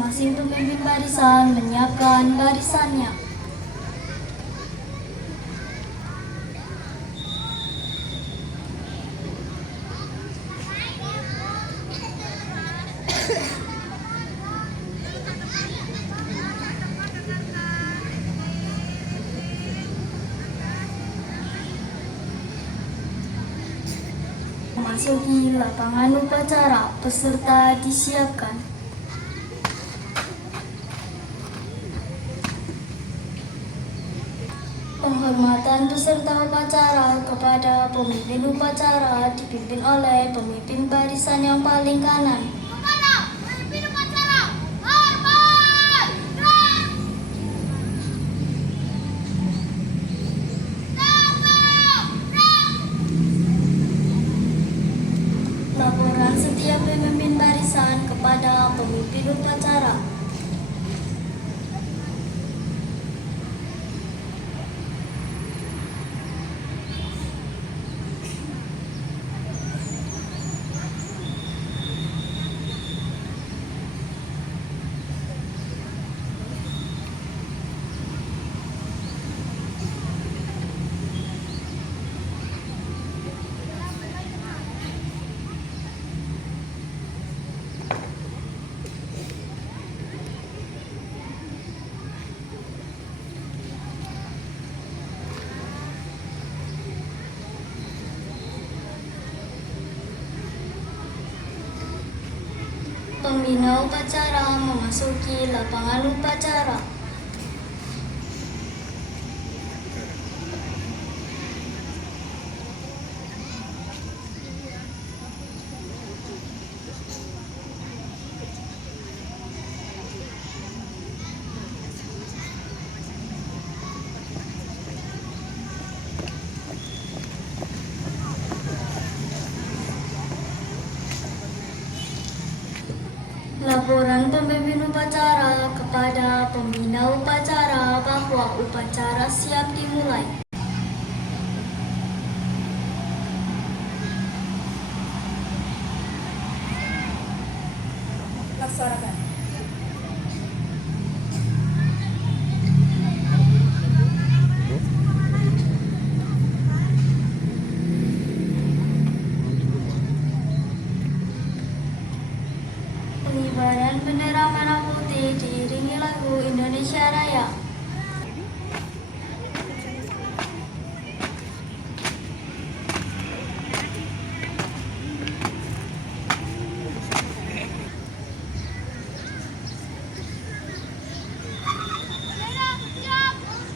masing-masing pemimpin barisan menyiapkan barisannya. Memasuki lapangan upacara, peserta disiapkan. Penghormatan peserta upacara kepada pemimpin upacara dipimpin oleh pemimpin barisan yang paling kanan. Pemimpin upacara, hormat! Laporan setiap pemimpin barisan kepada pemimpin upacara. Pembina upacara memasuki lapangan upacara. Laporan pemimpin upacara kepada pembina upacara bahwa upacara siap dimulai. Laksanakan. Pengibaran bendera merah putih diiringi lagu Indonesia Raya.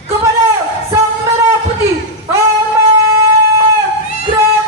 Kepada Sang Merah Putih, hormat! Gerak!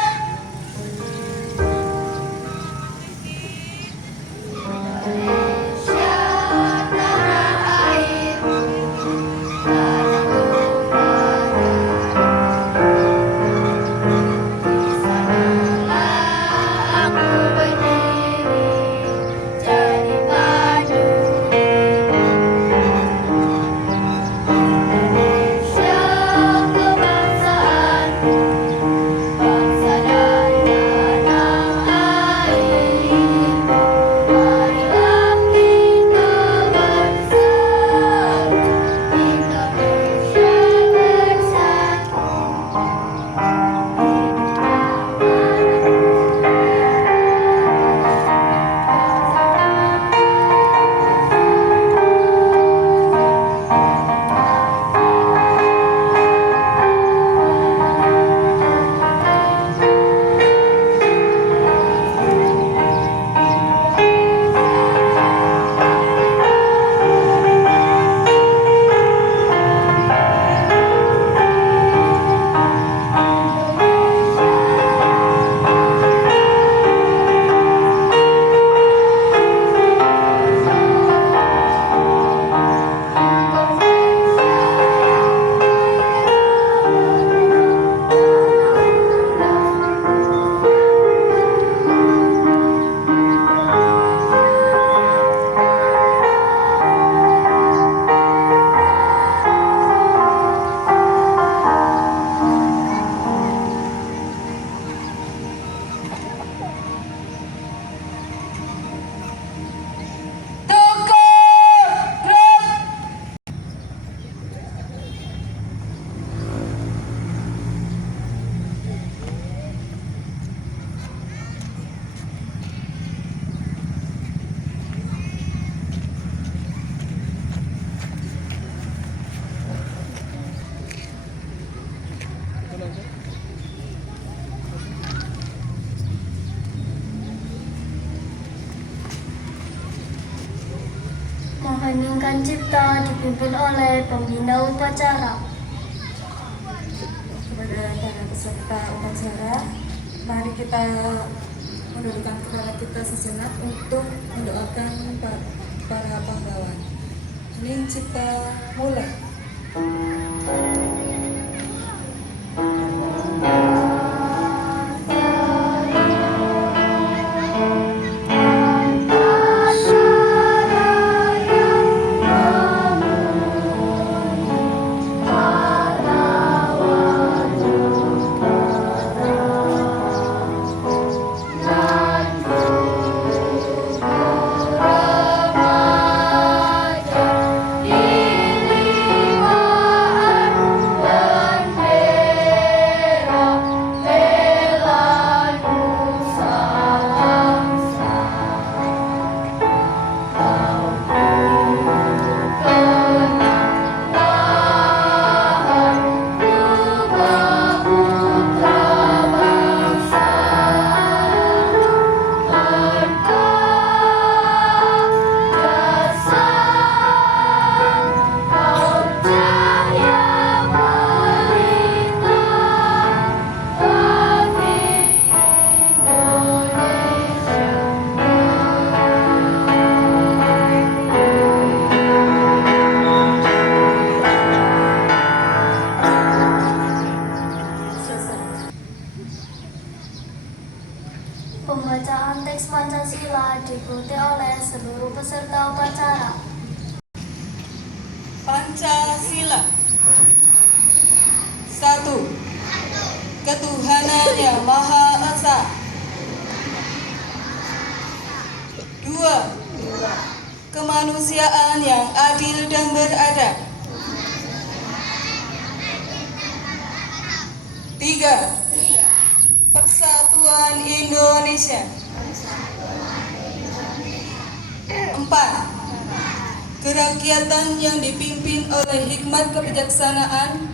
Mengheningkan cipta dipimpin oleh pembina upacara. Kepada para peserta upacara, mari kita mendudukkan kepala kita sejenak untuk mendoakan para pahlawan. Hening cipta mulai. Pembacaan teks Pancasila diikuti oleh seluruh peserta upacara. Pancasila. 1. Ketuhanan Yang Maha Esa. 2. Kemanusiaan yang adil dan beradab. 3. Persatuan Indonesia. 4. Kerakyatan yang dipimpin oleh hikmat kebijaksanaan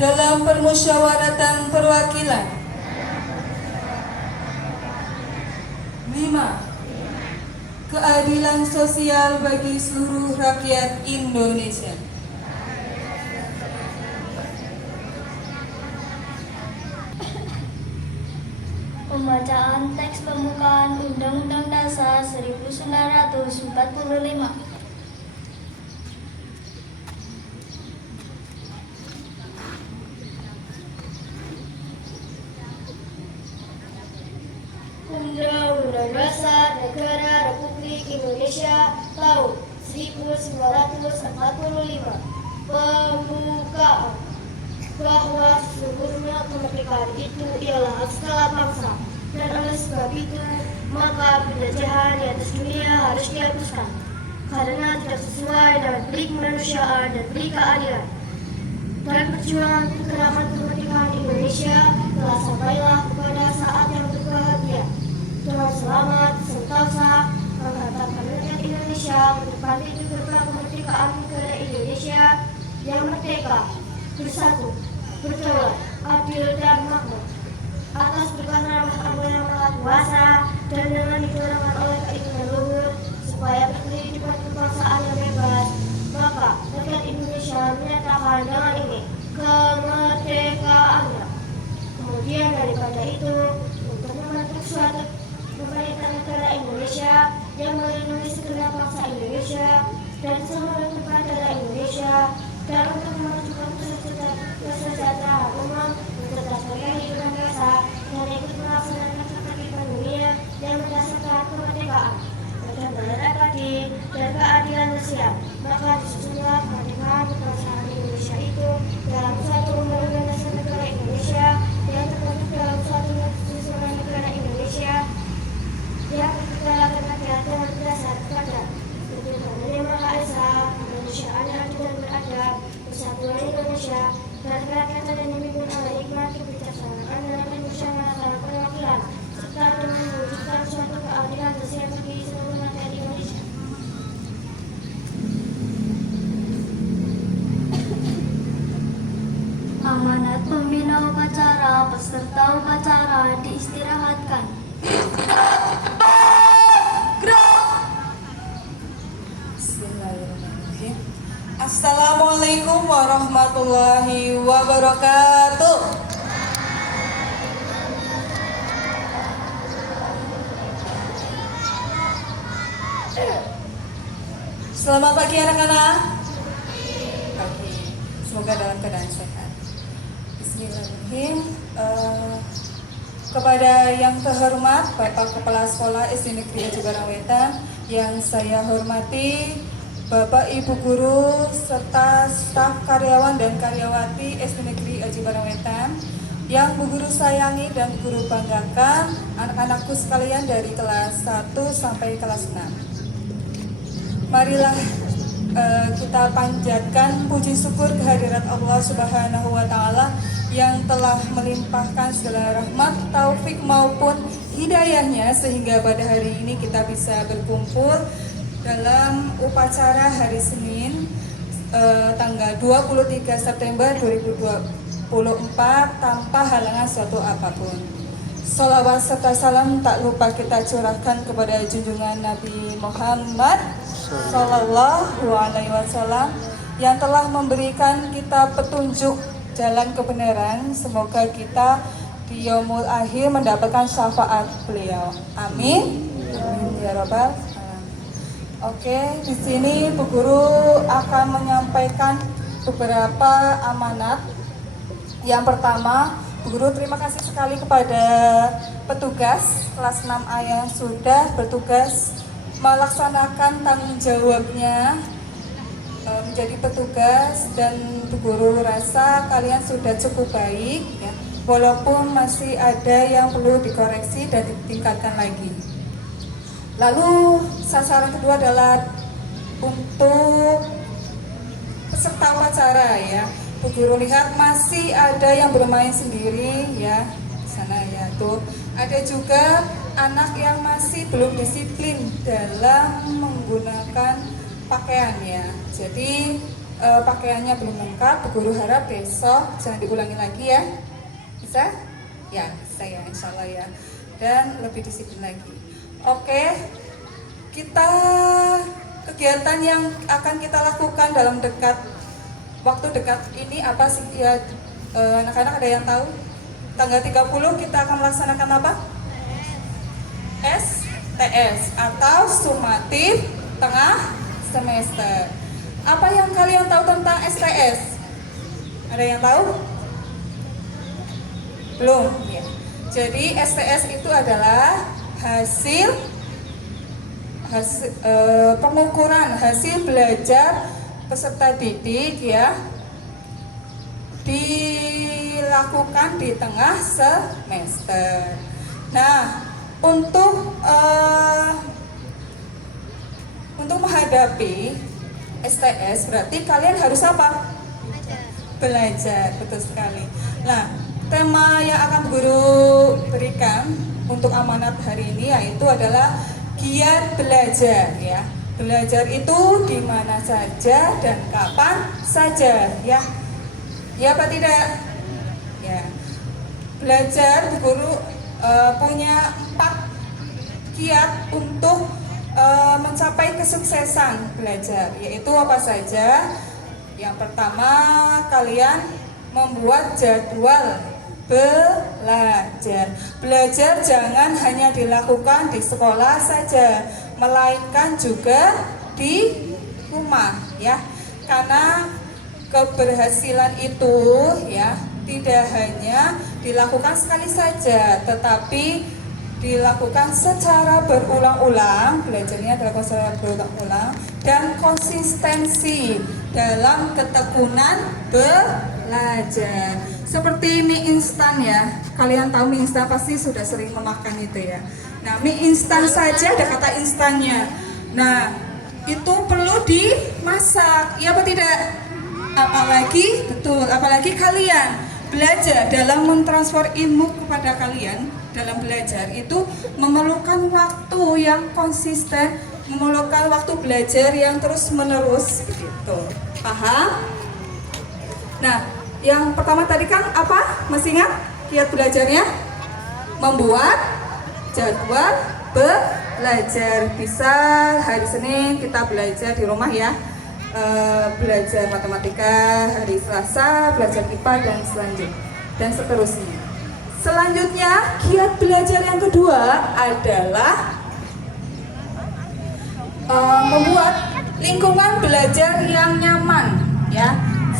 dalam permusyawaratan perwakilan. 5. Keadilan sosial bagi seluruh rakyat Indonesia. Pembacaan teks pembukaan Undang-Undang Dasar 1945. Undang-Undang Dasar Negara Republik Indonesia tahun 1945. Pembukaan. Bahwa sesungguhnya kemerdekaan itu ialah hak segala bangsa, dan oleh sebab itu maka penjajahan di atas dunia harus dihapuskan karena tidak sesuai dengan prinsip kemanusiaan dan prinsip keadilan. Dan perjuangan kekeraman kemerdekaan Indonesia telah sampailah kepada saat yang berbahagia. Dengan selamat sentosa menghantarkan rakyat Indonesia menepati gerbang kemerdekaan negara Indonesia yang merdeka, bersatu, berdaulat, adil dan makmur atas berkah rahmat Allah yang Maha Kuasa dan dengan didorongkan oleh keinginan luhur supaya berkehidupan kebangsaan yang bebas, maka rakyat Indonesia menyatakan dengan ini kemerdekaannya. Kemudian daripada itu, untuk membentuk suatu pemerintah negara Indonesia yang melindungi segenap bangsa Indonesia dan seluruh tempat daerah Indonesia, dan untuk memajukan kesejahteraan umum, mencerdaskan kehidupan bangsa, dan ikut melaksanakan ketertiban dunia yang berdasarkan kemerdekaan, keadilan tadi, dan keadilan sosial. Maka disujudlah kemerdekaan kebangsaan Indonesia itu dalam suatu undang-undang dasar negara Indonesia yang terbentuk dalam suatu susunan negara Indonesia yang berkekuatan rakyat dan berdasar pada Tuhan Yang Maha Esa, kemanusiaan yang adil dan beradab, persatuan Indonesia, dan kerakyatan yang dipimpin oleh hikmat kebijaksanaan dalam permusyawaratan perwakilan, serta dengan mewujudkan suatu keadilan sosial bagi seluruh rakyat Indonesia. Amanat pembina upacara, peserta upacara diistirahatkan. warahmatullahi wabarakatuh. Selamat pagi anak-anak. Pagi. Semoga dalam keadaan sehat. Bismillahirrahmanirrahim. Kepada yang terhormat Bapak Kepala Sekolah SD Negeri Aji Barangwetan, yang saya hormati Bapak Ibu Guru serta staf karyawan dan karyawati SD Negeri Aji Barangwetan, yang Bu Guru sayangi dan Bu Guru banggakan, anak-anakku sekalian dari kelas 1 sampai kelas 6. Marilah kita panjatkan puji syukur kehadirat Allah Subhanahu wa Ta'ala yang telah melimpahkan segala rahmat, taufik maupun hidayahnya sehingga pada hari ini kita bisa berkumpul dalam upacara hari Senin tanggal 23 September 2024 tanpa halangan suatu apapun. Sholawat serta salam tak lupa kita curahkan kepada junjungan Nabi Muhammad Sallallahu Alaihi Wasallam yang telah memberikan kita petunjuk jalan kebenaran. Semoga kita di yaumul akhir mendapatkan syafaat beliau. Amin. Amin ya Rabbal alamin. Oke, di sini Bu Guru akan menyampaikan beberapa amanat. Yang pertama, Bu Guru terima kasih sekali kepada petugas kelas 6A yang sudah bertugas melaksanakan tanggung jawabnya menjadi petugas, dan Bu Guru rasa kalian sudah cukup baik ya, walaupun masih ada yang perlu dikoreksi dan ditingkatkan lagi. Lalu sasaran kedua adalah untuk peserta upacara ya. Bu Guru lihat masih ada yang bermain sendiri ya di sana ya tuh. Ada juga anak yang masih belum disiplin dalam menggunakan pakaiannya. Jadi pakaiannya belum lengkap. Bu Guru harap besok jangan diulangi lagi ya. Bisa? Ya, bisa ya, insya Allah ya. Dan lebih disiplin lagi. Oke, kegiatan yang akan kita lakukan dalam waktu dekat ini apa sih ya, anak-anak ada yang tahu? Tanggal 30 kita akan melaksanakan apa? STS atau sumatif tengah semester. Apa yang kalian tahu tentang STS? Ada yang tahu? Belum ya. Jadi STS itu adalah hasil pengukuran hasil belajar peserta didik ya, dilakukan di tengah semester. Nah, untuk menghadapi STS berarti kalian harus apa? Belajar, betul sekali. Nah, tema yang akan Guru berikan untuk amanat hari ini yaitu adalah giat belajar ya. Belajar itu di mana saja dan kapan saja ya. Ya apa tidak? Ya. Belajar Bu Guru punya 4 kiat untuk mencapai kesuksesan belajar, yaitu apa saja? Yang pertama, kalian membuat jadwal belajar. Belajar jangan hanya dilakukan di sekolah saja, melainkan juga di rumah ya. Karena keberhasilan itu ya tidak hanya dilakukan sekali saja, tetapi dilakukan secara berulang-ulang. Belajarnya dilakukan secara berulang-ulang dan konsistensi dalam ketekunan belajar. Seperti mie instan ya, kalian tahu mie instan pasti sudah sering memakan itu ya. Nah, mie instan saja ada kata instannya. Nah, itu perlu dimasak, ya apa tidak? Apalagi kalian belajar dalam mentransfer ilmu kepada kalian dalam belajar itu memerlukan waktu yang konsisten, memerlukan waktu belajar yang terus menerus begitu. Paham? Nah, yang pertama tadi kan apa? Masih ingat kiat belajarnya? Membuat jadwal belajar. Bisa hari Senin kita belajar di rumah ya. belajar matematika, hari Selasa belajar IPA dan seterusnya. Selanjutnya, giat belajar yang kedua adalah membuat lingkungan belajar yang nyaman, ya.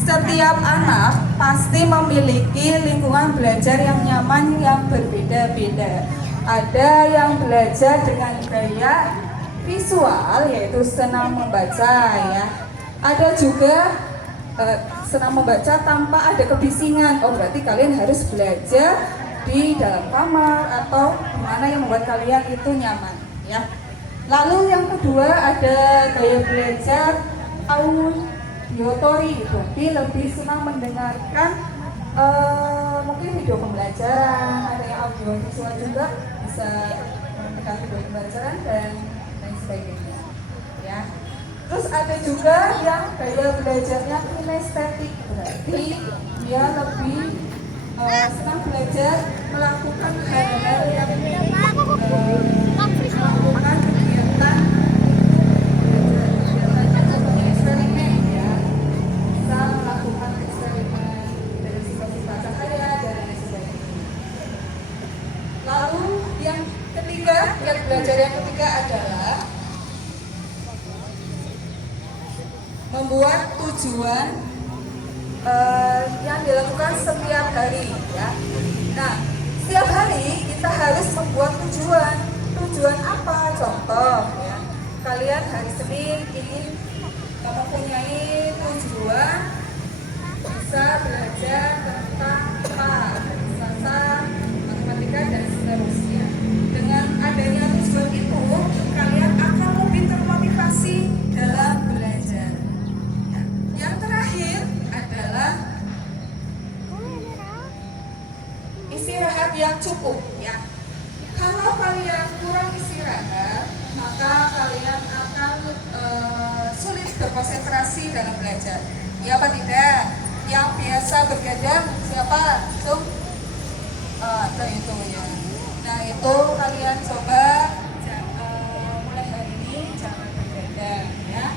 Setiap anak pasti memiliki lingkungan belajar yang nyaman yang berbeda-beda. Ada yang belajar dengan gaya visual, yaitu senang membaca, ya. Ada juga senang membaca tanpa ada kebisingan. Oh, berarti kalian harus belajar di dalam kamar atau mana yang membuat kalian itu nyaman, ya. Lalu yang kedua ada gaya belajar auditory, berarti lebih senang mendengarkan mungkin video pembelajaran. Ada yang audio visual juga, bisa mendengarkan video pembelajaran dan lain sebagainya, ya. Terus ada juga yang gaya belajarnya kinestetik, berarti dia lebih senang belajar melakukan hal-hal yang melakukan kegiatan eksperimen, ya. Bisa melakukan eksperimen dari sifat-sifat cahaya dan lain sebagainya. Lalu yang ketiga, giat belajar yang ketiga adalah membuat tujuan yang dilakukan setiap hari, ya. Nah, setiap hari kita harus membuat tujuan. Tujuan apa? Contoh, ya. Kalian hari Senin ingin mempunyai tujuan bisa belajar tentang apa? Selasa, matematika dan seterusnya. Dengan adanya tujuan itu, kalian akan lebih termotivasi dalam belajar. Yang terakhir adalah istirahat yang cukup, ya. Kalau kalian kurang istirahat, maka kalian akan sulit berkonsentrasi dalam belajar. Ya apa tidak? Yang biasa begadang siapa? Itu ya. Nah itu kalian coba mulai hari ini jangan begadang, ya.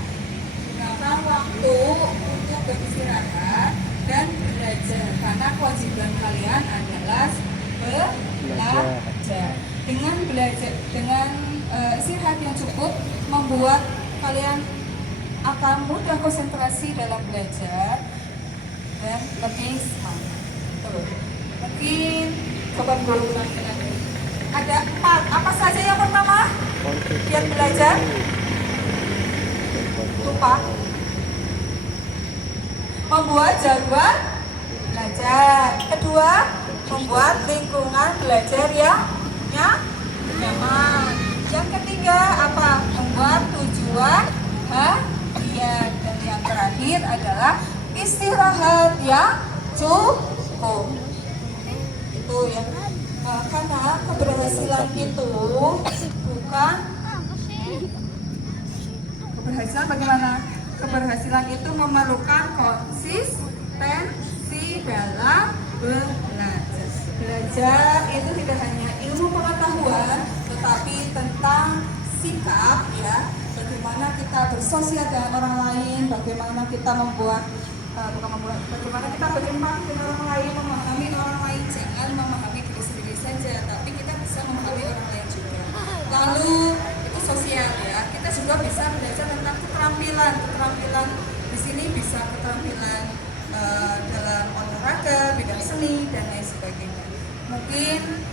Gunakan waktu untuk beristirahat dan belajar karena kewajiban kalian adalah belajar. Dengan istirahat yang cukup membuat kalian akan mudah konsentrasi dalam belajar dan lebih semangat. Mungkin coba dulu ada 4. Apa saja yang pertama? Giat belajar. Lupa. Membuat jadwal belajar. Kedua, membuat lingkungan belajar yang nyaman. Yang ketiga apa? Membuat tujuan harian. Dan yang terakhir adalah istirahat yang cukup. Itu ya. Karena keberhasilan itu bukan keberhasilan bagaimana? Keberhasilan itu memerlukan konsistensi dalam belajar. Belajar itu tidak hanya ilmu pengetahuan, tetapi tentang sikap, ya. Bagaimana kita bersosial dengan orang lain, bagaimana kita bagaimana kita berempati dengan orang lain, memahami orang lain. Jangan memahami diri sendiri saja, tapi kita bisa memahami orang lain juga. Lalu itu sosial, ya. Kita juga bisa belajar tentang keterampilan di sini bisa keterampilan dalam olahraga, bidang seni dan lain sebagainya. Mungkin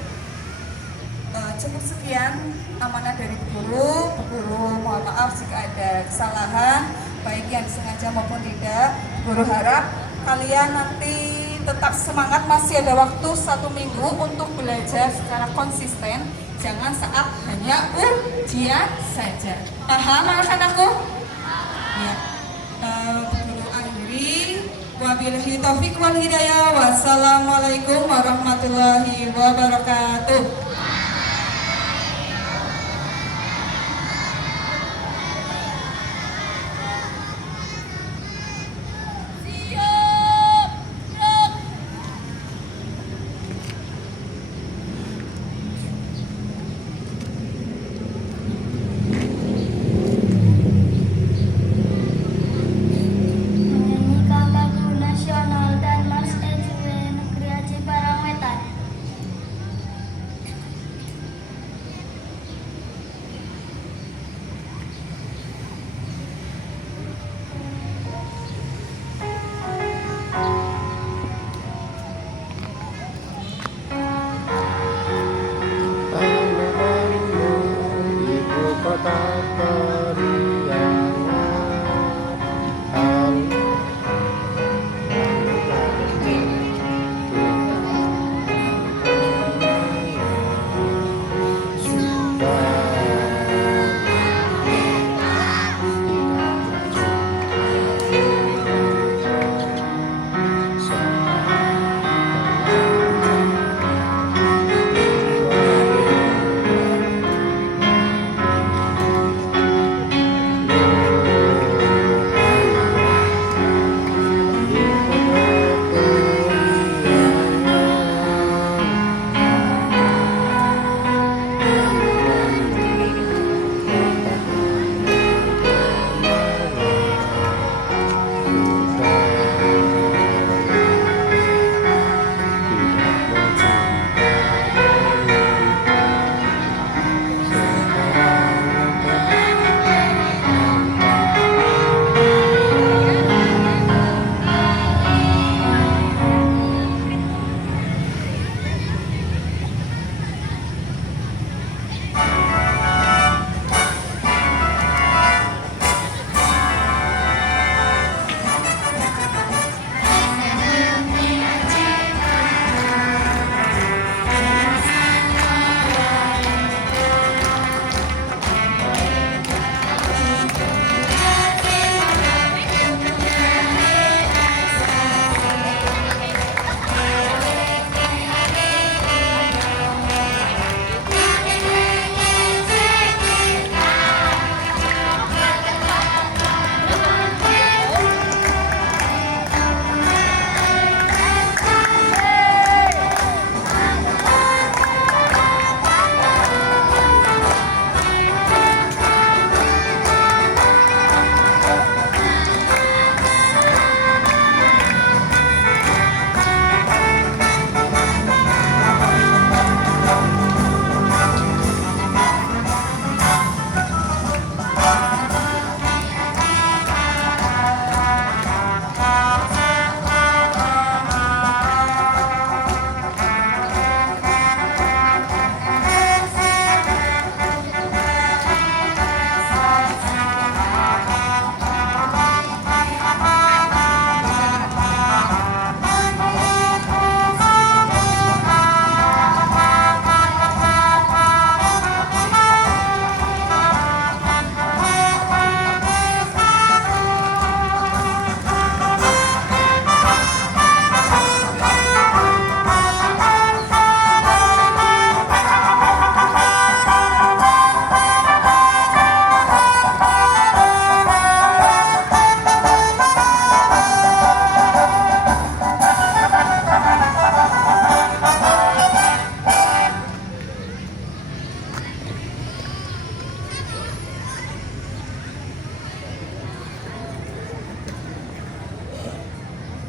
cukup sekian amanah dari Bu Guru mohon maaf jika ada kesalahan baik yang disengaja maupun tidak. Guru harap kalian nanti tetap semangat, masih ada waktu 1 minggu untuk belajar secara konsisten. Jangan saat hanya ujian saja. Paham alasan aku? Ya. Guru akhiri. Wabillahi taufiq wal hidayah. Wassalamualaikum warahmatullahi wabarakatuh.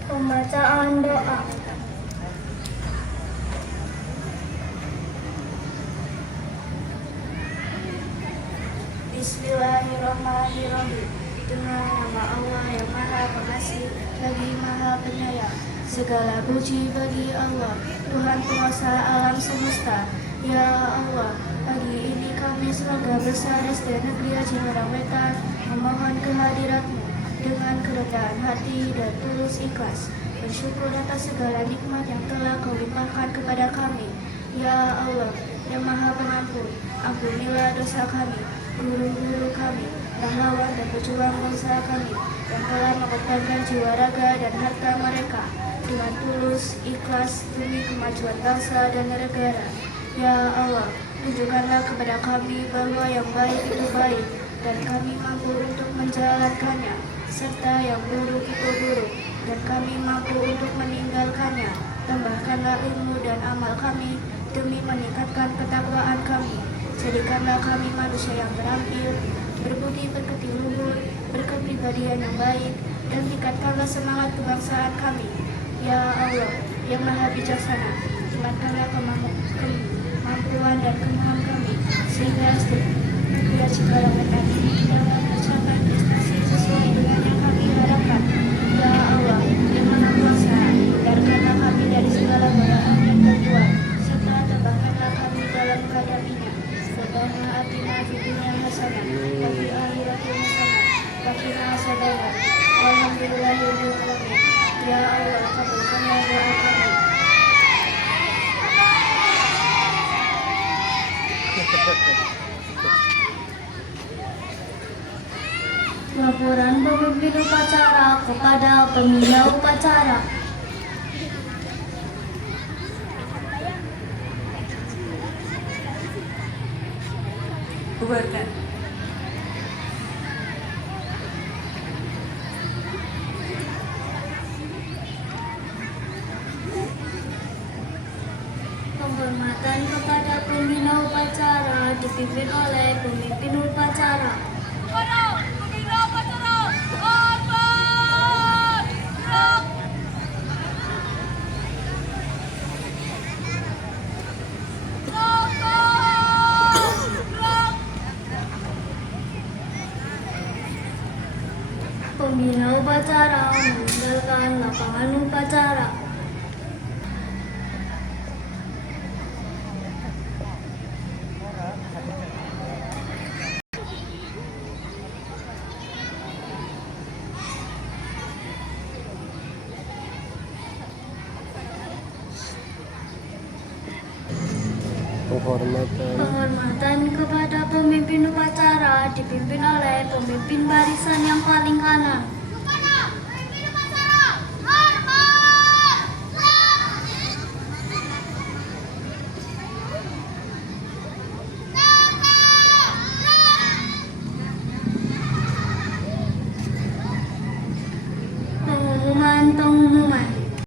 Pembacaan doa. Bismillahirrahmanirrahim. Dengan nama Allah yang Maha Pengasih lagi Maha Penyayang. Segala puji bagi Allah, Tuhan Penguasa alam semesta. Ya Allah, pagi ini kami serangga bersares dan negeri Cimarang Wetan memohon kehadirat-Mu dengan kerendahan hati dan tulus ikhlas, bersyukur atas segala nikmat yang telah Kau limpahkan kepada kami. Ya Allah, yang Maha Pengampun, ampunilah dosa kami, guru-guru kami, pahlawan dan pejuang bangsa kami, yang telah mengorbankan jiwa raga dan harta mereka dengan tulus, ikhlas demi kemajuan bangsa dan negara. Ya Allah, tunjukkanlah kepada kami bahwa yang baik itu baik, dan kami mampu untuk menjalankannya, serta yang buruk itu buruk, dan kami mampu untuk meninggalkannya. Tambahkanlah ilmu dan amal kami demi meningkatkan ketakwaan kami. Jadikanlah kami manusia yang terampil, berbudi pekerti luhur, berkepribadian yang baik, dan tingkatkanlah semangat kebangsaan kami. Ya Allah, yang Maha Bijaksana, tingkatkanlah kemampuan dan kemauan kami, sehingga negeri Cikarang Wetan ini dapat mencapai prestasi sesuai dengan yang kami harapkan. Ya Allah, yang Maha Kuasa, hindarkanlah kami dari segala godaan dan gangguan, serta tambahkanlah kami dalam menghadapinya. Rabbana atina fid dunya hasanah wa fil Laporan pemimpin upacara kepada pembina upacara. Bubarkan. Penghormatan kepada pembina upacara dipimpin oleh pemimpin upacara. Pembina upacara meninggalkan lapangan upacara. Penghormatan kepada pemimpin upacara dipimpin oleh pemimpin barisan yang paling kanan.